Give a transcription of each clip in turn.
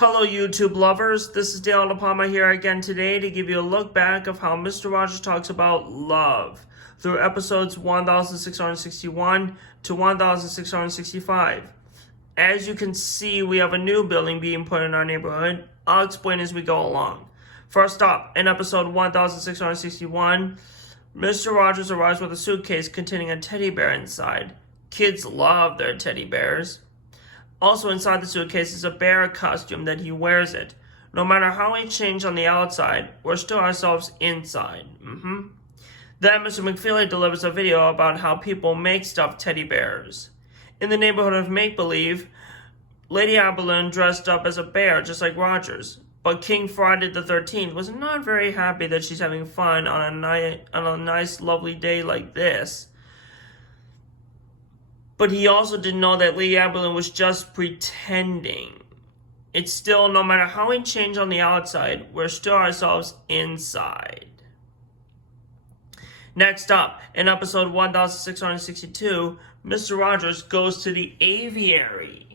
Hello YouTube lovers, this is Dale DePalma here again today to give you a look back of how Mr. Rogers talks about love through episodes 1661 to 1665. As you can see, we have a new building being put in our neighborhood. I'll explain as we go along. First up, in episode 1661, Mr. Rogers arrives with a suitcase containing a teddy bear inside. Kids love their teddy bears. Also inside the suitcase is a bear costume that he wears it. No matter how we change on the outside, we're still ourselves inside. Then Mr. McFeely delivers a video about how people make stuffed teddy bears. In the neighborhood of make-believe, Lady Aberlin dressed up as a bear just like Rogers. But King Friday the 13th was not very happy that she's having fun on a nice lovely day like this. But he also didn't know that Lady Aberlin was just pretending. It's still, no matter how we change on the outside, we're still ourselves inside. Next up, in episode 1662, Mr. Rogers goes to the aviary.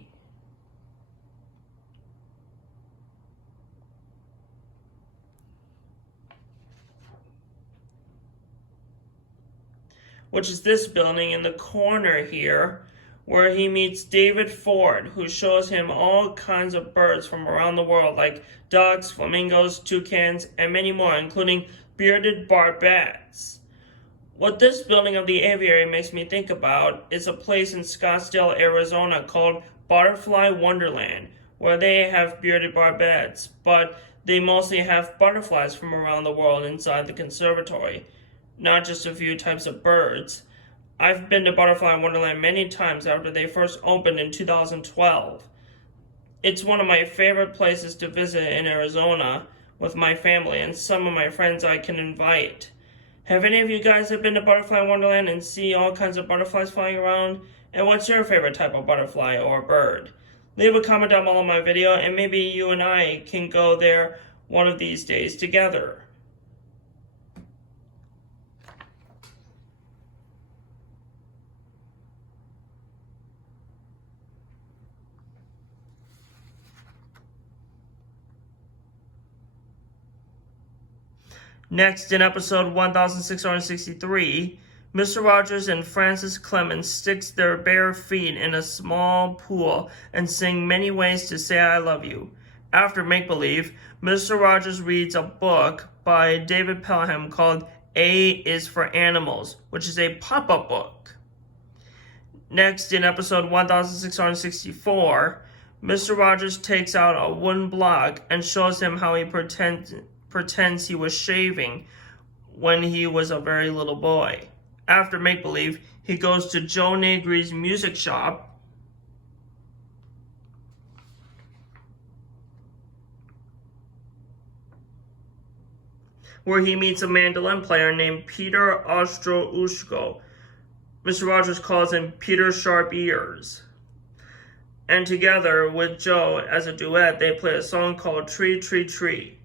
Which is this building in the corner here, where he meets David Ford, who shows him all kinds of birds from around the world, like ducks, flamingos, toucans, and many more, including bearded barbets. What this building of the aviary makes me think about is a place in Scottsdale, Arizona called Butterfly Wonderland, where they have bearded barbets, but they mostly have butterflies from around the world inside the conservatory. Not just a few types of birds. I've been to Butterfly Wonderland many times after they first opened in 2012. It's one of my favorite places to visit in Arizona with my family and some of my friends I can invite. Have any of you guys have been to Butterfly Wonderland and see all kinds of butterflies flying around? And what's your favorite type of butterfly or bird? Leave a comment down below my video and maybe you and I can go there one of these days together. Next, in episode 1663, Mr. Rogers and Francis Clemens sticks their bare feet in a small pool and sing Many Ways to Say I Love You. After make-believe, Mr. Rogers reads a book by David Pelham called A is for Animals, which is a pop-up book. Next, in episode 1664, Mr. Rogers takes out a wooden block and shows him how he pretends he was shaving when he was a very little boy. After make-believe, he goes to Joe Negri's music shop where he meets a mandolin player named Peter Ostroushko. Mr. Rogers calls him Peter Sharp Ears. And together with Joe as a duet, they play a song called Tree, Tree, Tree.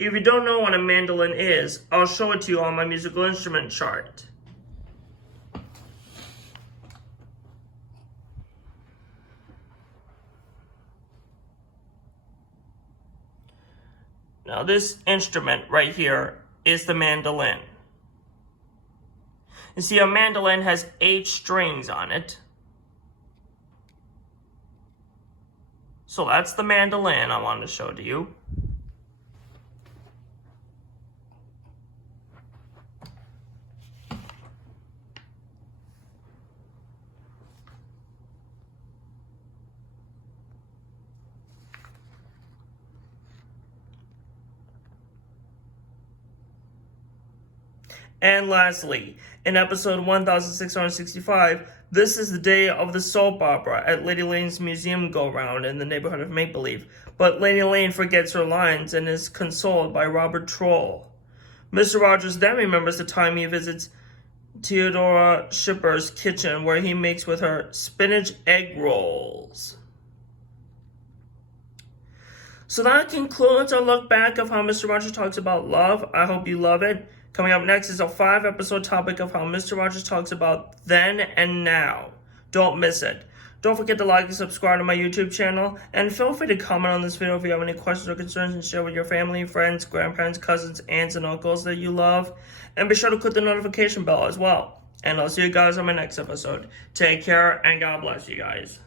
If you don't know what a mandolin is, I'll show it to you on my musical instrument chart. Now this instrument right here is the mandolin. You see, a mandolin has 8 strings on it. So that's the mandolin I wanted to show to you. And lastly, in episode 1665, this is the day of the soap opera at Lady Lane's museum go-round in the neighborhood of Make-Believe. But Lady Lane forgets her lines and is consoled by Robert Troll. Mr. Rogers then remembers the time he visits Theodora Shipper's kitchen where he makes with her spinach egg rolls. So that concludes our look back of how Mr. Rogers talks about love. I hope you love it. Coming up next is a 5-episode topic of how Mr. Rogers talks about then and now. Don't miss it. Don't forget to like and subscribe to my YouTube channel, and feel free to comment on this video if you have any questions or concerns and share with your family, friends, grandparents, cousins, aunts, and uncles that you love. And be sure to click the notification bell as well. And I'll see you guys on my next episode. Take care, and God bless you guys.